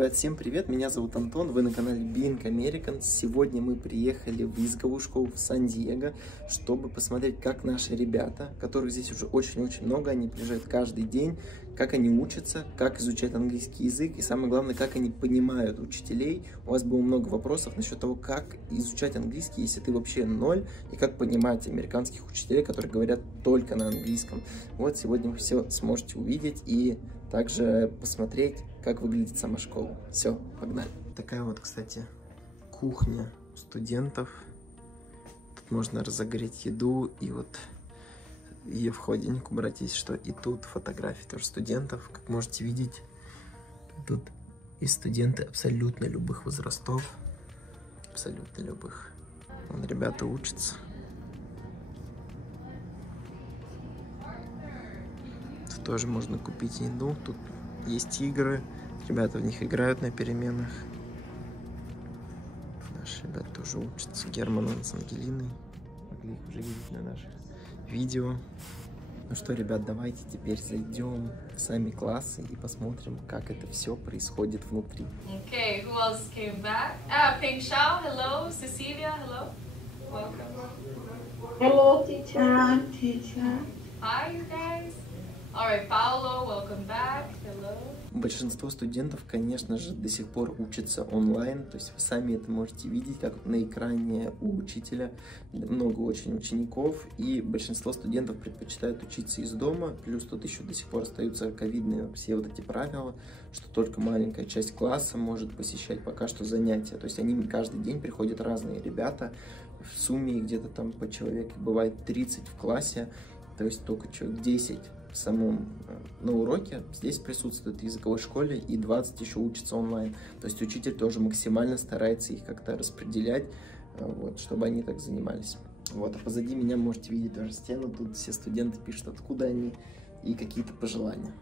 Ребят, всем привет, меня зовут Антон, вы на канале Being American. Сегодня мы приехали в языковую школу в Сан Диего, чтобы посмотреть, как наши ребята, которых здесь уже очень-очень много, они приезжают каждый день, как они учатся, как изучают английский язык и самое главное, как они понимают учителей. У вас было много вопросов насчет того, как изучать английский, если ты вообще ноль, и как понимать американских учителей, которые говорят только на английском. Вот сегодня вы все сможете увидеть и также посмотреть, как выглядит сама школа. Все, погнали. Такая вот, кстати, кухня студентов. Тут можно разогреть еду и вот ее в холодильник убрать, если что. И тут фотографии тоже студентов. Как можете видеть, тут есть студенты абсолютно любых возрастов. Абсолютно любых. Вон ребята учатся. Тут тоже можно купить еду. Тут есть игры. Ребята в них играют на переменах. Наши ребята тоже учатся. Герман с Ангелиной. Могли их уже видеть на наших видео. Ну что, ребят, давайте теперь зайдем в сами классы и посмотрим, как это все происходит внутри. Okay, who else came back? Ping Shao, hello. Cecilia, hello. Welcome. Hello, teacher. Teacher. Hi, you guys. All right, Paolo, welcome back. Hello. Большинство студентов, конечно же, до сих пор учатся онлайн, то есть вы сами это можете видеть, как на экране у учителя много очень учеников, и большинство студентов предпочитают учиться из дома, плюс тут еще до сих пор остаются ковидные все вот эти правила, что только маленькая часть класса может посещать пока что занятия, то есть они каждый день приходят разные ребята, в сумме где-то там по человеку бывает 30 в классе, то есть только человек 10 в самом на уроке здесь присутствует в языковой школе, и 20 еще учатся онлайн. То есть учитель тоже максимально старается их как-то распределять, вот, чтобы они так занимались. Вот, а позади меня можете видеть тоже стену, тут все студенты пишут, откуда они, и какие-то пожелания.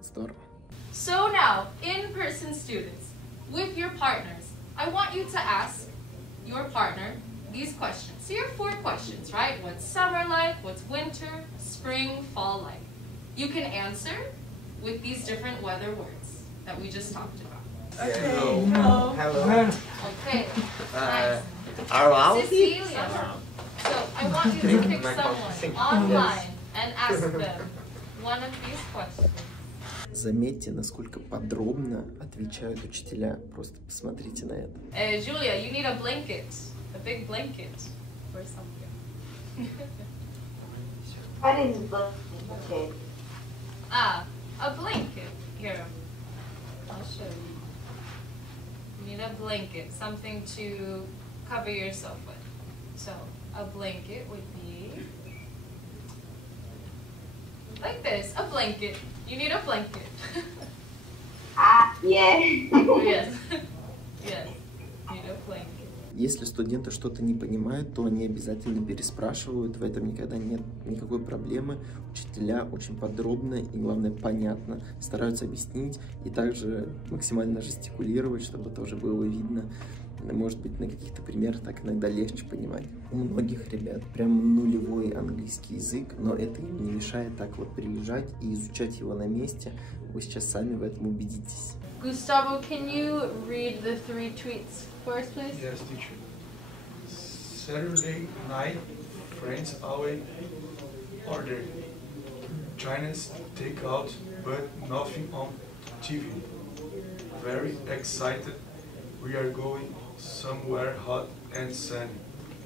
Здорово. So now, in-person students, with your partners, I want you to ask your partner these questions. So you have 4 questions, right? What's summer like? What's winter, spring, fall like? You can answer with these different weather words that we just talked about. Okay. Hello. Hello. Okay. Nice. Hello. Cecilia. So I want you to pick someone online and ask them one of these questions. Заметьте, насколько подробно отвечают учителя. Просто посмотрите на это. Julia, you need a blanket. A big blanket or something. What is blanket? A blanket. Here, I'll show you. You need a blanket, something to cover yourself with. So, a blanket would be like this, a blanket. You need a blanket. Yeah. Yes. Yes. You need a blanket. Если студенты что-то не понимают, то они обязательно переспрашивают, в этом никогда нет никакой проблемы. Учителя очень подробно и, главное, понятно стараются объяснить и также максимально жестикулировать, чтобы тоже было видно. Может быть, на каких-то примерах так иногда легче понимать. У многих ребят прям нулевой английский язык, но это им не мешает так вот приезжать и изучать его на месте. Вы сейчас сами в этом убедитесь. Gustavo, can you read the 3 tweets for us, please? Yes, teacher. Saturday night, friends away order Chinese takeout, but nothing on TV. Very excited. We are going somewhere hot and sunny.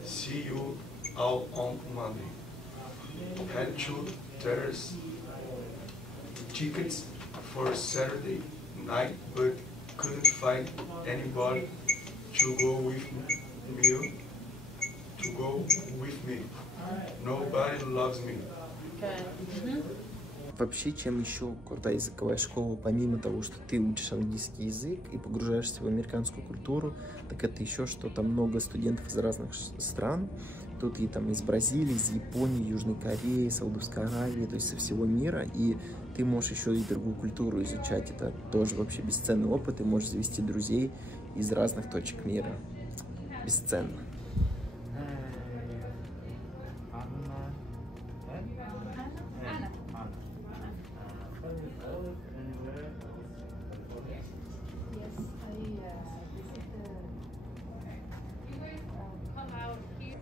See you all on Monday. Had 2 there's tickets for Saturday night, but couldn't find anybody to go with me. Nobody loves me. Good. Вообще, чем еще крутая языковая школа, помимо того, что ты учишь английский язык и погружаешься в американскую культуру, так это еще, что там много студентов из разных стран. Тут и там из Бразилии, из Японии, Южной Кореи, Саудовской Аравии, то есть со всего мира. И ты можешь еще и другую культуру изучать. Это тоже вообще бесценный опыт. Ты можешь завести друзей из разных точек мира. Бесценно.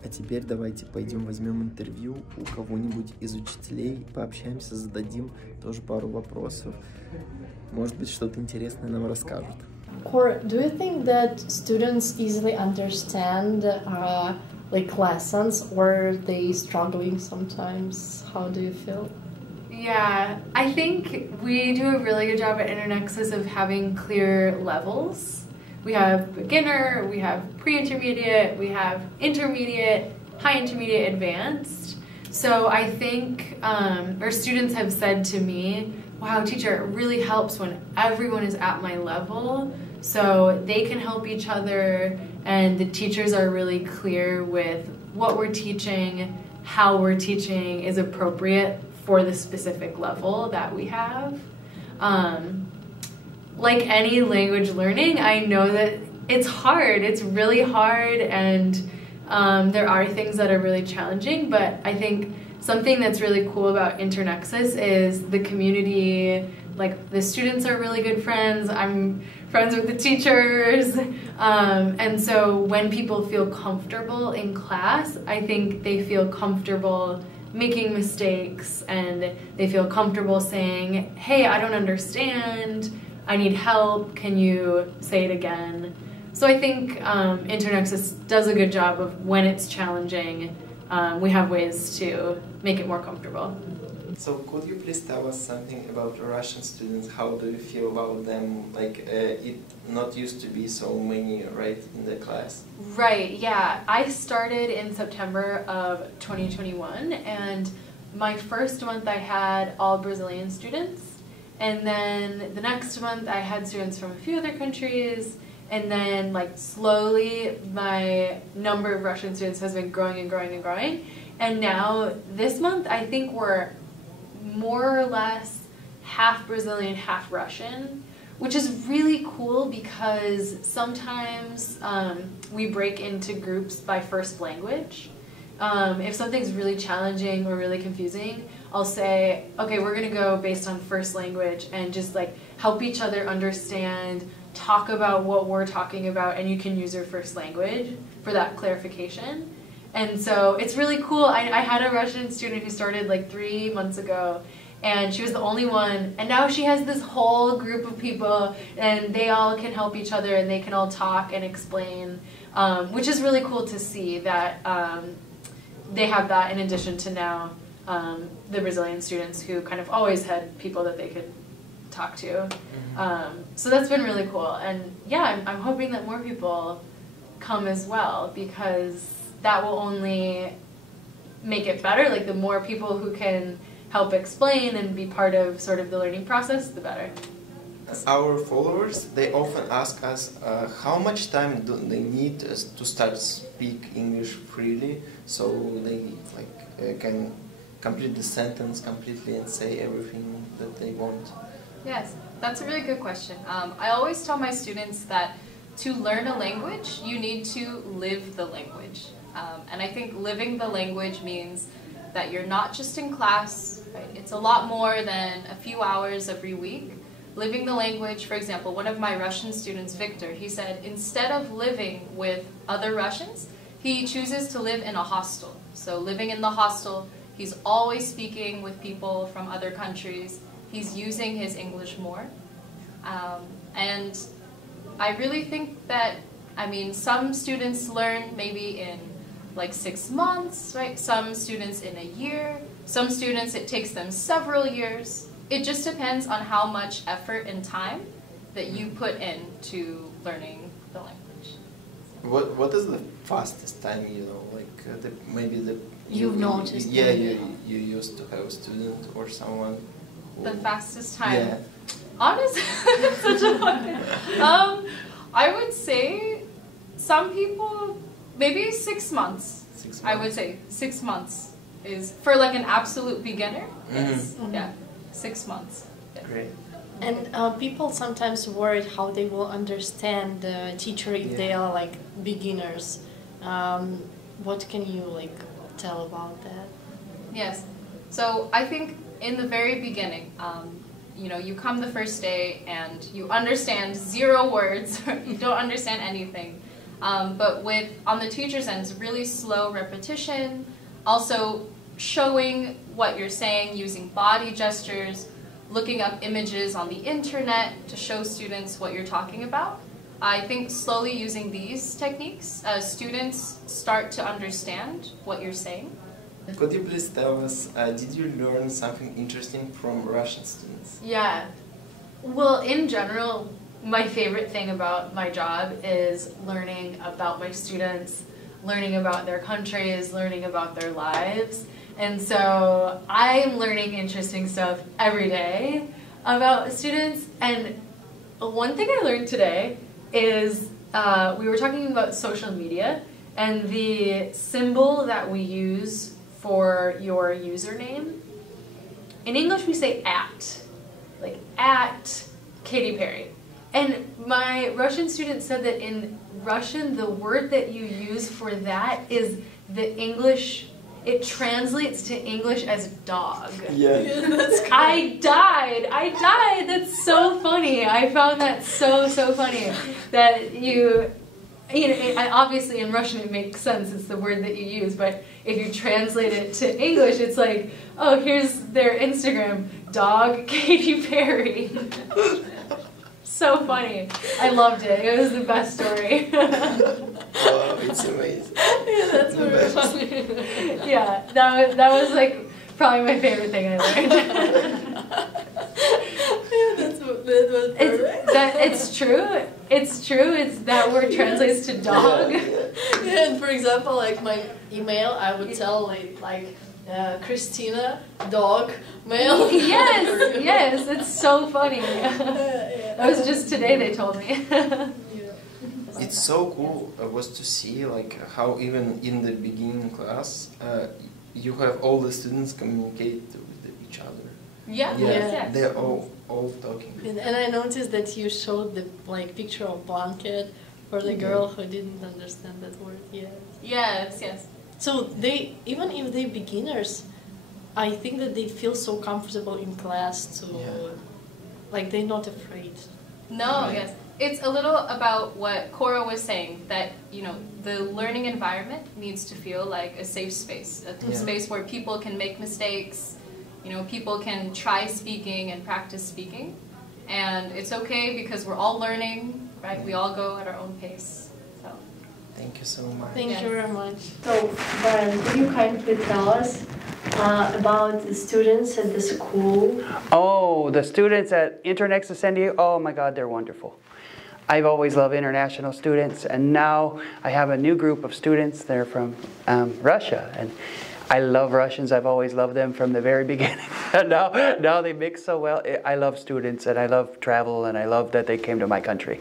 А теперь давайте пойдем возьмем интервью у кого-нибудь из учителей, пообщаемся, зададим тоже пару вопросов. Может быть, что-то интересное нам расскажут. Or do you think that students easily understand like lessons, or they struggling sometimes? How do you feel? Yeah, I think we do a really good job at Internexus of having clear levels. We have beginner, we have pre-intermediate, we have intermediate, high intermediate, advanced. So I think our students have said to me, wow, teacher, it really helps when everyone is at my level, so they can help each other, and the teachers are really clear with what we're teaching, how we're teaching is appropriate for the specific level that we have. Like any language learning, I know that it's hard, it's really hard, and there are things that are really challenging, but I think something that's really cool about Internexus is the community. Like, the students are really good friends, I'm friends with the teachers, and so when people feel comfortable in class, I think they feel comfortable making mistakes, and they feel comfortable saying, hey, I don't understand, I need help, can you say it again? So I think Internexus does a good job of when it's challenging, we have ways to make it more comfortable. So could you please tell us something about Russian students? How do you feel about them? Like, it not used to be so many, right, in the class? Right, yeah. I started in September of 2021, and my first month I had all Brazilian students, and then the next month I had students from a few other countries, and then like slowly my number of Russian students has been growing and growing and growing, and now this month I think we're more or less half Brazilian, half Russian, which is really cool because sometimes we break into groups by first language. If something's really challenging or really confusing, I'll say, okay, we're gonna go based on first language and just like help each other understand, talk about what we're talking about, and you can use your first language for that clarification. And so it's really cool. I had a Russian student who started like 3 months ago, and she was the only one, and now she has this whole group of people, and they all can help each other, and they can all talk and explain, which is really cool to see that they have that in addition to now the Brazilian students who kind of always had people that they could talk to. So that's been really cool, and yeah, I'm hoping that more people come as well, because that will only make it better. Like, the more people who can help explain and be part of sort of the learning process, the better. Our followers, they often ask us how much time do they need to start speak English freely, so they like can complete the sentence completely and say everything that they want. Yes, that's a really good question. I always tell my students that to learn a language, you need to live the language. And I think living the language means that you're not just in class, right? It's a lot more than a few hours every week. Living the language, for example, one of my Russian students, Victor, he said instead of living with other Russians, he chooses to live in a hostel. So living in the hostel, he's always speaking with people from other countries. He's using his English more. And I really think that, I mean, some students learn maybe in like 6 months, right? Some students in a year. Some students, it takes them several years. It just depends on how much effort and time that you put into learning the language. What is the fastest time, you know, like maybe the You've noticed? Yeah, you used to have a student or someone. The fastest time. Yeah. Honestly, that's such a hard. I would say some people, maybe 6 months. 6 months. I would say 6 months is for like an absolute beginner. Yes. Yeah, 6 months. Yes. Great. And people sometimes worried how they will understand the teacher if they are like beginners. What can you like tell about that? Yes. So I think in the very beginning, you know, you come the first day and you understand 0 words, you don't understand anything. But on the teacher's end, it's really slow repetition, also showing what you're saying using body gestures, looking up images on the internet to show students what you're talking about. I think slowly using these techniques, students start to understand what you're saying. Could you please tell us, did you learn something interesting from Russian students? Yeah. Well, in general, my favorite thing about my job is learning about my students, learning about their countries, learning about their lives. And so I'm learning interesting stuff every day about students. And one thing I learned today is we were talking about social media, and the symbol that we use for your username. In English we say @ like @ Katy Perry. And my Russian student said that in Russian the word that you use for that is the English, it translates to English as dog. Yeah. That's great. I died, that's so funny. I found that so funny that you know, obviously in Russian it makes sense, it's the word that you use, but if you translate it to English, it's like, oh, here's their Instagram, dog Katy Perry. So funny. I loved it. It was the best story. Wow, it's amazing. Yeah, that's very funny. Yeah, that was like probably my favorite thing I learned. Yeah, that was perfect. It's true. It's true. It's that word translates to dog. Yeah, and for example, like my email, I would tell like Christina, dog, mail. Yes, it's so funny. That was just today they told me. It's so cool was to see like how even in the beginning class you have all the students communicate with each other. Yes. They're all talking. And I noticed that you showed the picture of blanket for the girl who didn't understand that word yet. Yes. So they, even if they're beginners, I think that they feel so comfortable in class to, like they're not afraid. No, yes. It's a little about what Cora was saying, that, you know, the learning environment needs to feel like a safe space, a space where people can make mistakes, you know, people can try speaking and practice speaking, and it's okay because we're all learning, right? We all go at our own pace. So. Thank you so much. Thank you very much. So, Brian, could you kindly tell us about the students at the school? Oh, the students at Internext of San Diego, oh my God, they're wonderful. I've always loved international students, and now I have a new group of students. They're from Russia, and I love Russians. I've always loved them from the very beginning. now they mix so well. I love students, and I love travel, and I love that they came to my country.